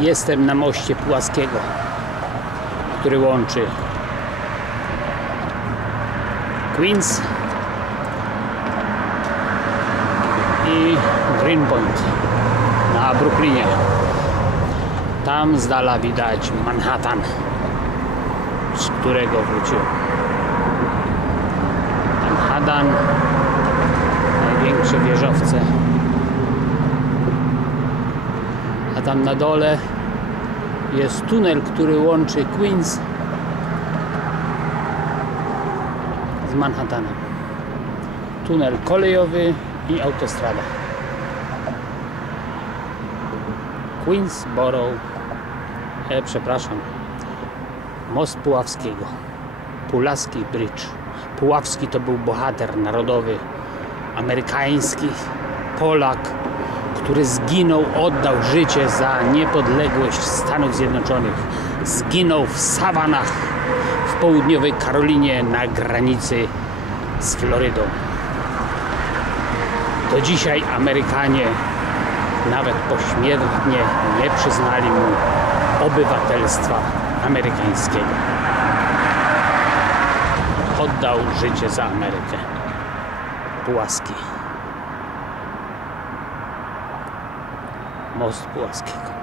Jestem na moście Pułaskiego, który łączy Queens i Greenpoint na Brooklynie. Tam z dala widać Manhattan, z którego wróciłem. Manhattan, największe wieżowce. A tam na dole jest tunel, który łączy Queens z Manhattanem. Tunel kolejowy i autostrada. Queensboro, e, przepraszam, Most Puławskiego, Pulaski Bridge. Puławski to był bohater narodowy, amerykański Polak, który zginął, oddał życie za niepodległość Stanów Zjednoczonych. Zginął w sawanach w południowej Karolinie na granicy z Florydą. Do dzisiaj Amerykanie nawet pośmiertnie nie przyznali mu obywatelstwa amerykańskiego. Oddał życie za Amerykę. Pułaski. Most Pułaskiego.